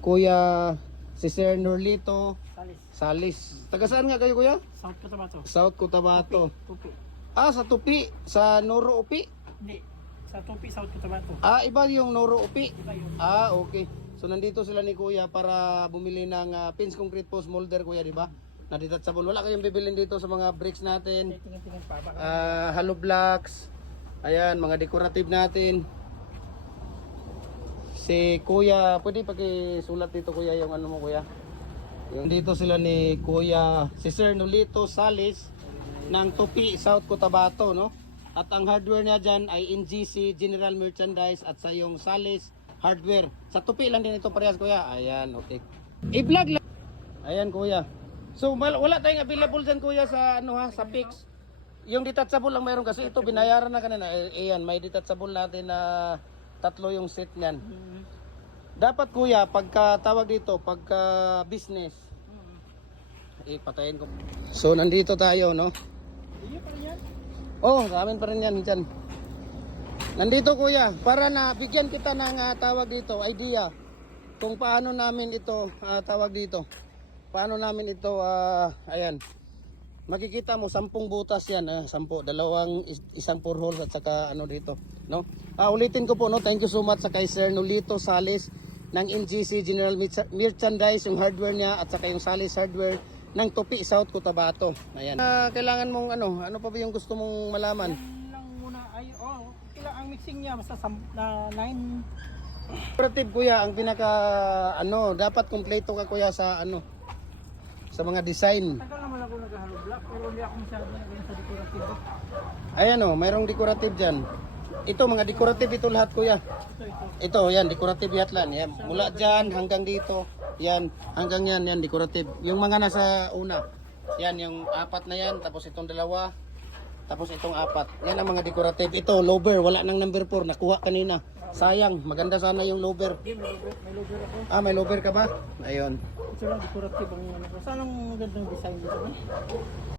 Kuya si Sir Norlito Salis. Salis. Taga saan nga kayo, Kuya? South Cotabato. South Cotabato. Tupi. Ah, sa Tupi, sa Noro Upi. Hindi. Sa Tupi, South Cotabato. Ah, iba yung Noro Upi. Iba yun. Ah, okay. So nandito sila ni Kuya para bumili ng pins concrete post molder, Kuya, di ba? Na detachable. Wala kayong bibilin dito sa mga bricks natin. Tingin-tingin pa ba? Hollow blocks. Ayan, mga decorative natin. Si Kuya, pwede pakisulat dito, Kuya, yung ano mo, Kuya. Yung dito sila ni Kuya, si Sir Nolito Salis ng Tupi, South Cotabato, no? At ang hardware niya dyan ay NGC General Merchandise at sa yung Salis Hardware. Sa Tupi lang din ito parehas, Kuya. Ayan, okay. I-vlog lang. Ayan, Kuya. So wala tayong available dyan, Kuya, sa ano ha, sa Pix. Yung detachable lang mayroon kasi ito binayaran na kanina. Ayan, may detachable natin na tatlo yung set niyan. Dapat, Kuya, pagka tawag dito, pagka business, ipatayin ko. So nandito tayo, no? Iyo pa rin yan. Oh, sa amin pa rin yan dyan. Nandito, Kuya, para na bigyan kita ng tawag dito, idea kung paano namin ito tawag dito. Paano namin ito, ayan. Makikita mo 10 butas yan, 10, isang 4 holes at saka ano dito, no? Ulitin ko po, no, thank you so much sa kay Sir Nolito Salis ng NGC General Merchandise, yung hardware niya at saka yung Salis Hardware ng Tupi, South Cotabato. Ayan. Kailangan mong ano pa ba yung gusto mong malaman? Yan lang muna. Ay, kailangan ang mixing niya basta 9. Decorative, Kuya, ang pinaka dapat kumpleto ka, Kuya, sa sa mga design. Tagal naman ako nag-hollow block pero hindi ako masyado ganyan sa decorative. Ayan, mayroong decorative dyan. Ito, mga decorative ito lahat, Kuya. Ito, yan, decorative yan. Yan. Mula dyan hanggang dito. Yan, hanggang yan, decorative. Yung mga nasa una. Yan, yung 4 na yan, tapos itong 2. Tapos itong 4. Yan ang mga decorative. Ito, lower, wala nang number 4. Nakuha kanina. Sayang, maganda sana yung lower. May logo ako. May lower ka ba? Ayun. Ito lang decorative ang ano ko. Saan ang magandang design dito?